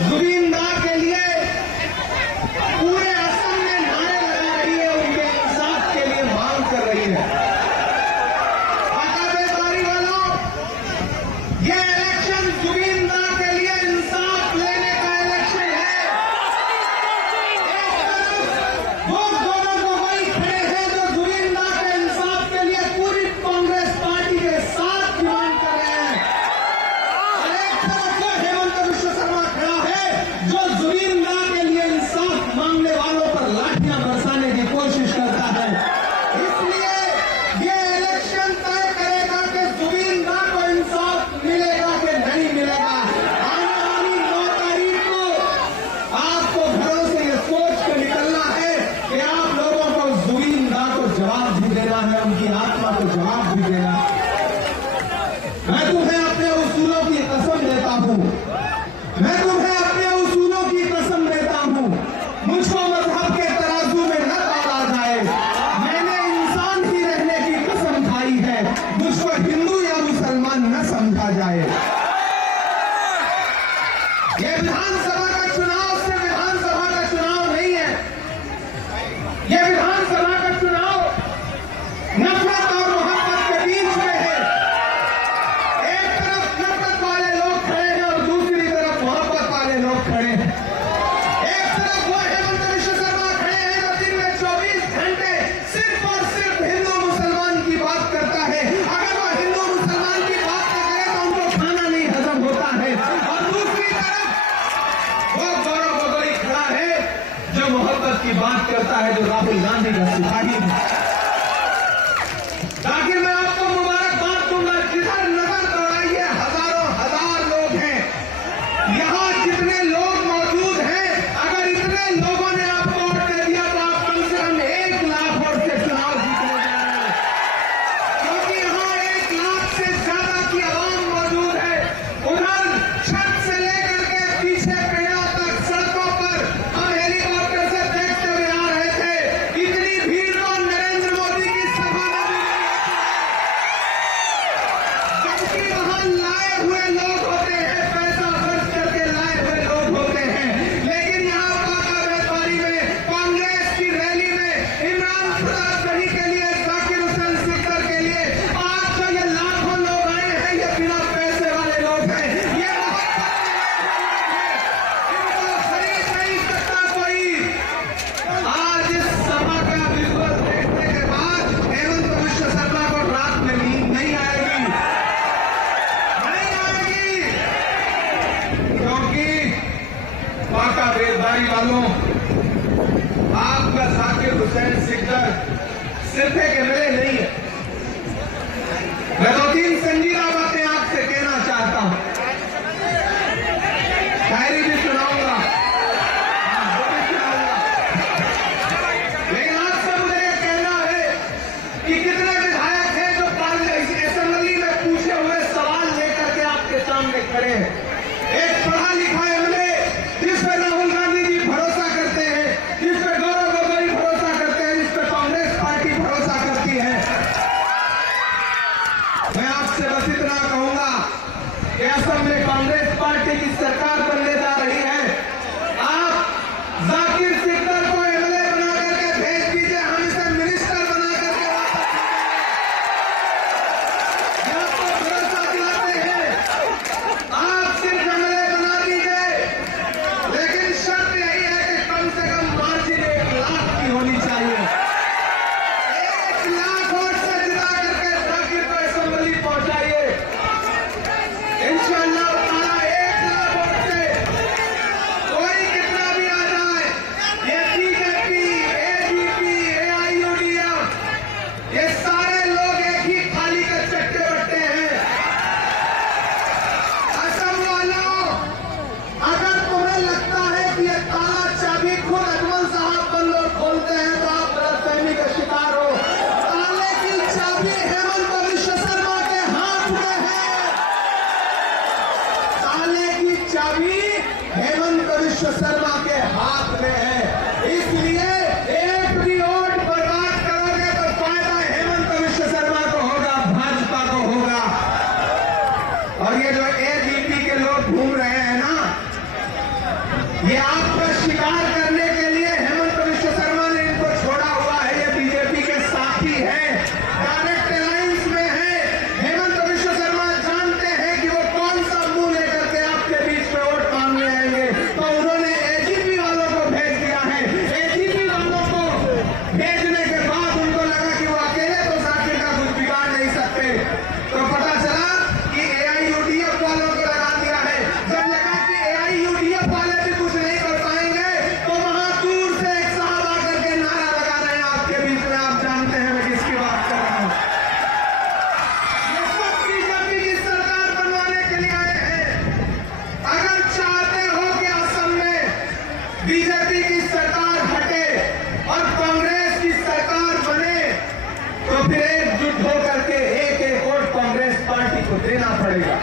जुबिन दा के लिए पूरे असम में नारे लगा रही है, उनके इंसाफ के लिए मांग कर रही है। बेदारी वालों, ये इलेक्शन जुबिन दा के लिए इंसाफ लेने का इलेक्शन है। वो दोनों तो वही खड़े हैं जो जुबिन दा के इंसाफ के लिए पूरी कांग्रेस पार्टी के साथ डिमांड कर रहे हैं। और एक तरफ वो हेमंत विश्व शर्मा खड़ा है जो जुबिन दा के लिए इंसाफ मांगने वालों पर लाठियां बरसाने की कोशिश करता है। इसलिए ये इलेक्शन तय करेगा कि जुबिन दा को इंसाफ मिलेगा कि नहीं मिलेगा। आने वाली 9 तारीख को आपको घरों से ये सोच कर निकलना है कि आप लोगों को जुबिन दा को जवाब भी देना है, उनकी आत्मा को जवाब भी देना है। मैं तुम्हें अपने उसूलों की कसम देता हूं, मैं तुम्हें अपने उसूलों की कसम देता हूं। मुझको मजहब के तराजू में न तोला जाए। मैंने इंसान ही रहने की कसम खाई है, मुझको हिंदू या मुसलमान न समझा जाए। ये विधानसभा का चुनाव सिर्फ विधानसभा का चुनाव नहीं है। ये विधानसभा का चुनाव नफरत और मोहब्बत के बीच में है। एक तरफ नफरत वाले लोग खड़े हैं और दूसरी तरफ मोहब्बत वाले लोग खड़े हैं। एक तरफ वो हेमंत विश्व शर्मा खड़े हैं जो दिन में 24 घंटे सिर्फ और सिर्फ हिंदू मुसलमान की बात करता है। अगर वो हिंदू मुसलमान की बात न करे तो उनको खाना नहीं हजम होता है। और दूसरी तरफ वो गौरव गोगोई खड़ा है जो मोहब्बत की बात करता है, जो राहुल गांधी का सिपाही है। ताकि मैं आपको मुबारकबाद दूंगा, जिधर नजर दौड़ाइए हजारों हजार लोग हैं। यहां जितने लोग मौजूद हैं, अगर इतने लोगों ने आपको वोट दे दिया तो आप कम से कम 1 लाख वोट से चुनाव जीतने जा रहे हैं। क्योंकि यहां 1 लाख से ज्यादा की आवाम मौजूद है। उधर छत से लेकर के पीछे पेड़ों तक सड़कों पर हम हेलीकॉप्टर से देखते हुए आ रहे थे। इतनी भीड़ तो नरेंद्र मोदी की सभा में भी नहीं होती। जबकि वहां लाए हुए लोग होते हैं, पैसा खर्च करके लाए हुए लोग होते हैं। लेकिन यहाँ बाका बेदारी में कांग्रेस की रैली में इमरान खुदा के लिए, जाकिर हुसैन सिकदर के लिए आज जो ये लाखों लोग आए हैं, ये बिना पैसे वाले लोग हैं। ये इनको खरीद नहीं सकता कोई। आज इस सभा का विजुअल देखने के बाद हेमंत विश्व शर्मा को रात में नींद नहीं आएगी, नहीं आएगी। क्योंकि बाका बेदारी वालों, आपका जाकिर हुसैन सिकदर सिर्फ एक एमएलए नहीं है। मैं 2-3 संजीदा बातें आपसे कहना चाहता हूं। शायरी भी सुनाऊंगा, वो भी सुनाऊंगा। लेकिन आपसे मुझे यह कहना है कि कितने विधायक हैं जो असेंबली में पूछे हुए सवाल लेकर के आपके सामने खड़े हैं। एक पढ़ा लिखा एमएलए जिस पर राहुल गांधी जी भरोसा करते हैं, जिस पर गौरव गोगोई भरोसा करते हैं, जिस पर कांग्रेस पार्टी भरोसा करती है। मैं आपसे बस इतना कहूंगा कि असम में कांग्रेस पार्टी की सरकार बनने जा रही है। आप जाकिर सिकदर को एमएलए बना करके भेज दीजिए, हम इसे मिनिस्टर बना करके वापस ये आपको भरोसा दिलाते हैं। आप सिर्फ एमएलए बना दीजिए, लेकिन शर्त यही है कि कम से कम मार्जिन 1 लाख की होनी चाहिए। 1 लाख वोट से जिता करके जाकिर को असेंबली पहुंचाइए। इंशाअल्लाह ताला 1 लाख वोट से कोई कितना भी आ जाए, ये बीजेपी, एबीपी, एआईयूडीएफ, ये सारे लोग एक ही थाली के चट्टे बट्टे हैं। असम वालों, अगर तुम्हें लगता है कि ये ताला चाबी खुद अजमल साहब बंद और खोलते हैं तो आप गलतफहमी का शिकार हो। ताले की चाबी हेमंत विश्व शर्मा के हाथ में है। ताले की चाबी हेमंत विश्व शर्मा के हाथ में है। इसलिए एक भी वोट बर्बाद करोगे तो फायदा हेमंत विश्व शर्मा को होगा, भाजपा को होगा। और ये जो एबीपी के लोग घूम रहे हैं ना, ये आपका शिकार करने के लिए हेमंत विश्व शर्मा ने इनको छोड़ा हुआ है। ये बीजेपी के साथी हैं, डायरेक्ट अलायंस में है। हेमंत विश्व शर्मा जानते हैं कि वो कौन सा मुंह लेकर के आपके बीच में वोट मांगने आएंगे, तो उन्होंने एजीपी वालों को भेज दिया है। एजीपी वालों को भेजने के बाद उनको लगा कि वो अकेले तो साथी का कुछ बिगाड़ नहीं सकते, तो पता चला कि एआईयूडीएफ वालों को लगा दिया है। जब लगा कि एआईयूडीएफ वाले भी कुछ नहीं कर पाएंगे, तो वहां दूर से एक साहब आकर के नारा लगा रहे हैं आपके बीच में। आप जानते हैं मैं किसकी बात कर रहा हूं। ये सब बीजेपी की सरकार बनवाने के लिए आए हैं। अगर चाहते हो कि असम में बीजेपी की सरकार हटे और कांग्रेस की सरकार बने, तो फिर एकजुट होकर के एक एक वोट कांग्रेस पार्टी को देना पड़ेगा।